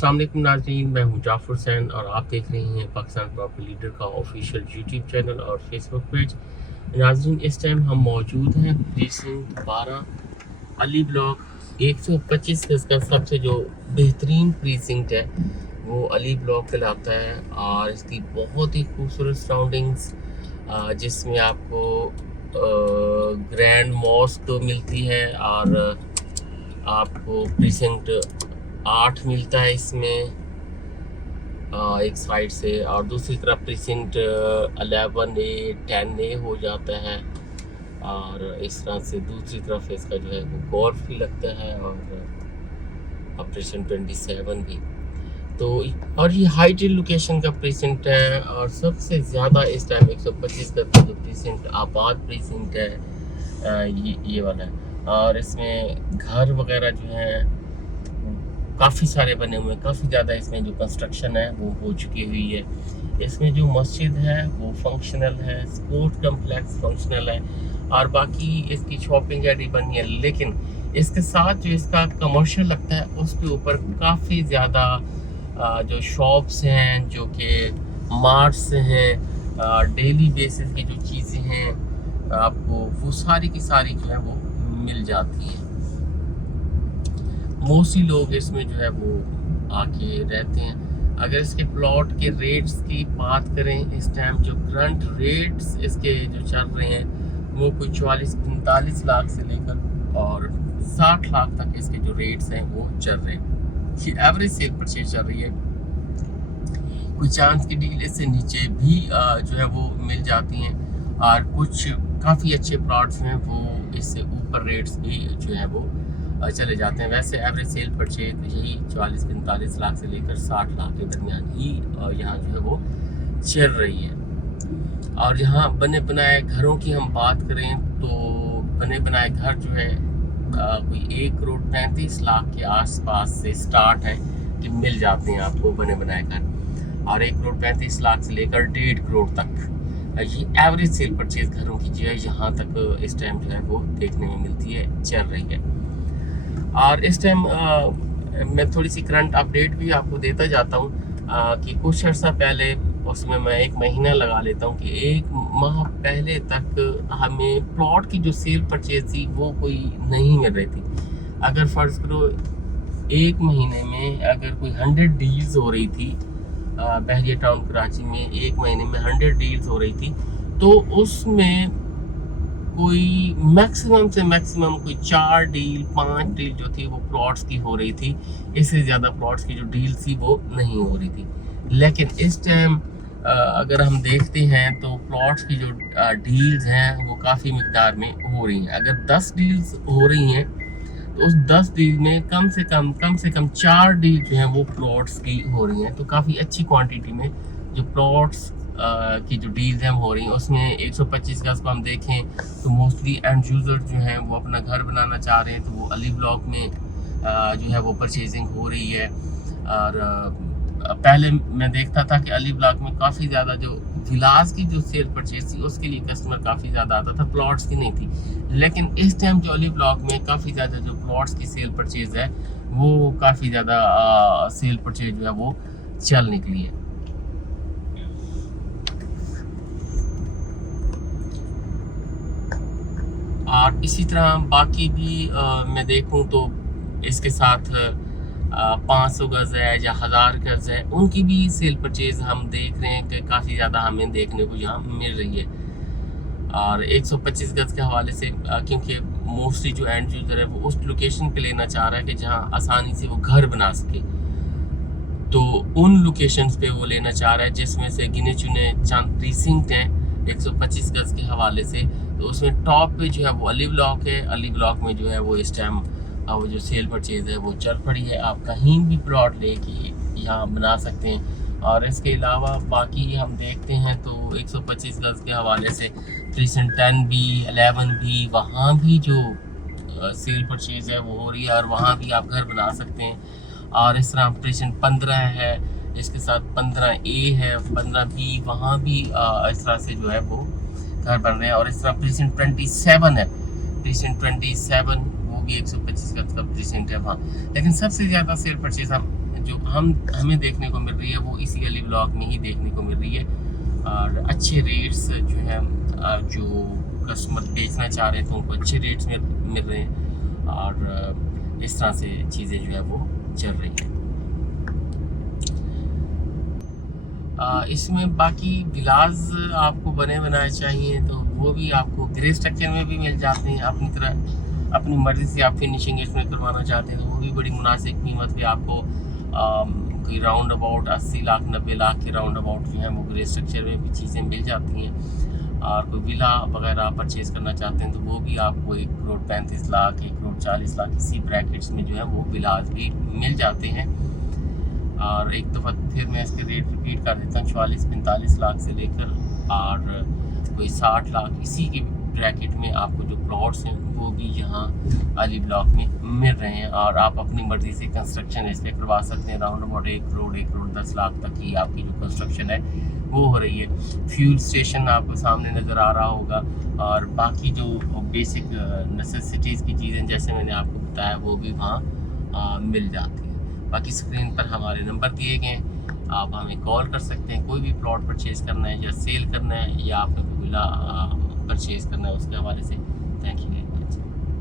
अस्सलाम वालेकुम नाज़रीन, मैं हूं जाफ़र हुसैन और आप देख रहे हैं पाकिस्तान प्रॉपर्टी लीडर का ऑफिशियल यूट्यूब चैनल और फेसबुक पेज। नाज़रीन, इस टाइम हम मौजूद हैं प्रीसिंक्ट 12 अली ब्लॉक 125 गज का सबसे जो बेहतरीन प्रीसिंक्ट है वो अली ब्लॉक कहलाता है और इसकी बहुत ही खूबसूरत सराउंडिंग्स जिसमें आपको ग्रैंड मॉस्क मिलती है और आपको प्रीसिंक्ट 8 मिलता है इसमें एक साइड से, और दूसरी तरफ प्रीसिंक्ट 11A 10A हो जाता है और इस तरह से दूसरी तरफ इसका जो है वो गोल्फ भी लगता है और ऑपरेशन 27 भी। तो और ये हाइटेड लोकेशन का प्रीसिंक्ट है और सबसे ज़्यादा इस टाइम 125 का जो प्रीसिंक्ट आबाद प्रीसिंक्ट है ये वाला है। और इसमें घर वगैरह जो है काफ़ी सारे बने हुए हैं, काफ़ी ज़्यादा इसमें जो कंस्ट्रक्शन है वो हो चुकी हुई है। इसमें जो मस्जिद है वो फंक्शनल है, स्पोर्ट कम्प्लेक्स फंक्शनल है और बाकी इसकी शॉपिंग एरिया बनी है। लेकिन इसके साथ जो इसका कमर्शियल लगता है उसके ऊपर काफ़ी ज़्यादा जो शॉप्स हैं, जो कि मार्ट्स हैं, डेली बेसिस की जो चीज़ें हैं आपको वो सारी की सारी जो है वो मिल जाती हैं। मोस्टली लोग इसमें जो है वो आके रहते हैं। अगर इसके प्लॉट के रेट्स की बात करें, इस टाइम जो करंट रेट्स इसके जो चल रहे हैं वो कोई 44-45 लाख से लेकर और 60 लाख तक इसके जो रेट्स हैं वो चल रहे हैं। ये एवरेज सेल परचेज चल रही है, कोई चांस की डील इससे नीचे भी जो है वो मिल जाती हैं और कुछ काफ़ी अच्छे प्लॉट्स हैं वो इससे ऊपर रेट्स भी जो है वो चले जाते हैं। वैसे एवरेज सेल परचेज यही 44-45 लाख से लेकर 60 लाख के दरमियान ही यहाँ जो है वो चल रही है। और यहाँ बने बनाए घरों की हम बात करें तो बने बनाए घर जो है कोई 1 करोड़ 35 लाख के आसपास से स्टार्ट है कि मिल जाते हैं आपको बने बनाए घर, और 1 करोड़ 35 लाख से लेकर 1.5 करोड़ तक ये एवरेज सेल परचेज घरों की जो है यहाँ तक इस टाइम जो है वो देखने में मिलती है, चल रही है। और इस टाइम मैं थोड़ी सी करंट अपडेट भी आपको देता जाता हूँ कि कुछ अर्सा पहले उसमें मैं 1 महीना लगा लेता हूँ कि 1 माह पहले तक हमें प्लॉट की जो सेल परचेज थी वो कोई नहीं मिल रही थी। अगर फ़र्ज़ करो 1 महीने में अगर कोई 100 डील्स हो रही थी बहरिया टाउन कराची में, 1 महीने में 100 डील्स हो रही थी, तो उसमें कोई मैक्सिमम से मैक्सिमम कोई 4 डील 5 डील जो थी वो प्लॉट्स की हो रही थी। इससे ज़्यादा प्लॉट्स की जो डील थी वो नहीं हो रही थी। लेकिन इस टाइम अगर हम देखते हैं तो प्लॉट्स की जो डील्स हैं वो काफ़ी मिकदार में हो रही हैं। अगर 10 डील्स हो रही हैं तो उस 10 डील में कम से कम 4 डील जो हैं वो प्लॉट्स की हो रही हैं। तो काफ़ी अच्छी क्वांटिटी में जो प्लॉट्स की जो डील्स हैं हो रही हैं। उसमें 125 गज को हम देखें तो मोस्टली एंड यूज़र जो हैं वो अपना घर बनाना चाह रहे हैं, तो वो अली ब्लॉक में जो है वो परचेजिंग हो रही है। और पहले मैं देखता था कि अली ब्लॉक में काफ़ी ज़्यादा जो विलास की जो सेल परचेज थी उसके लिए कस्टमर काफ़ी ज़्यादा आता था, प्लॉट्स की नहीं थी। लेकिन इस टाइम जो अली ब्लॉक में काफ़ी ज़्यादा जो प्लॉट्स की सेल परचेज है वो काफ़ी ज़्यादा सेल परचेज जो है वो चल निकली है। और इसी तरह बाकी भी मैं देखूं तो इसके साथ 500 गज़ है या 1000 गज़ है, उनकी भी सेल परचेज हम देख रहे हैं कि काफ़ी ज़्यादा हमें देखने को यहाँ मिल रही है। और 125 गज़ के हवाले से क्योंकि मोस्टली जो एंड यूज़र है वो उस लोकेशन पे लेना चाह रहा है कि जहाँ आसानी से वो घर बना सके, तो उन लोकेशंस पे वो लेना चाह रहा है जिसमें से गिने चुने चंद प्रीसिंक्ट हैं 125 गज़ के हवाले से। तो उसमें टॉप पे जो है वो अली ब्लॉक है। अली ब्लॉक में जो है वो इस टाइम वो जो सेल परचेज है वो चल पड़ी है। आप कहीं भी प्लॉट लेके यहाँ बना सकते हैं। और इसके अलावा बाकी हम देखते हैं तो 125 गज़ के हवाले से प्रीसिंक्ट 10B 11B वहाँ भी जो सेल परचेज है वो हो रही है और वहाँ भी आप घर बना सकते हैं। और इस तरह प्रीसिंक्ट 15 है, इसके साथ 15A है, 15B वहाँ भी इस तरह से जो है वो घर बन रहे हैं। और इस तरह प्रीसिंक्ट 27 है, प्रीसिंक्ट 27 वो भी 125 का प्रीसिंक्ट है वहाँ। लेकिन सबसे ज़्यादा सेल परचेज हम जो हमें देखने को मिल रही है वो इसी अली ब्लॉक में ही देखने को मिल रही है। और अच्छे रेट्स जो है जो कस्टमर बेचना चाह रहे हैं तो उनको अच्छे रेट्स में मिल रहे हैं और इस तरह से चीज़ें जो है वो चल रही हैं। इसमें बाकी विलाज आपको बने बनाए चाहिए तो वो भी आपको ग्रे स्ट्रक्चर में भी मिल जाते हैं। अपनी मर्ज़ी से आप फिनिशिंग इसमें करवाना चाहते हैं तो वो भी बड़ी मुनासिब कीमत पे आपको कोई राउंड अबाउट 80 लाख 90 लाख के राउंड अबाउट जो है वो ग्रे स्ट्रक्चर में भी चीज़ें मिल जाती हैं। और कोई विला वगैरह आप परचेज़ करना चाहते हैं तो वो भी आपको 1 करोड़ 35 लाख 1 करोड़ 40 लाख इसी ब्रैकेट्स में जो है वो विलाज भी मिल जाते हैं। और एक दफ़ा फिर मैं इसके रेट रिपीट कर देता हूँ, 44-45 लाख से लेकर और कोई 60 लाख इसी के ब्रैकेट में आपको जो प्लॉट्स हैं वो भी यहाँ अली ब्लॉक में मिल रहे हैं। और आप अपनी मर्ज़ी से कंस्ट्रक्शन इस पर करवा सकते हैं। राउंड अबाउट 1 करोड़ 10 लाख तक की आपकी जो कंस्ट्रक्शन है वो हो रही है। फ्यूल स्टेशन आपको सामने नज़र आ रहा होगा और बाकी जो बेसिक नेसेसिटीज़ की चीज़ें जैसे मैंने आपको बताया वो भी वहाँ मिल जाती हैं। बाकी स्क्रीन पर हमारे नंबर दिए गए हैं, आप हमें कॉल कर सकते हैं। कोई भी प्लॉट परचेज़ करना है या सेल करना है या आपने कोई विला परचेज़ करना है उसके हवाले से। Thank you.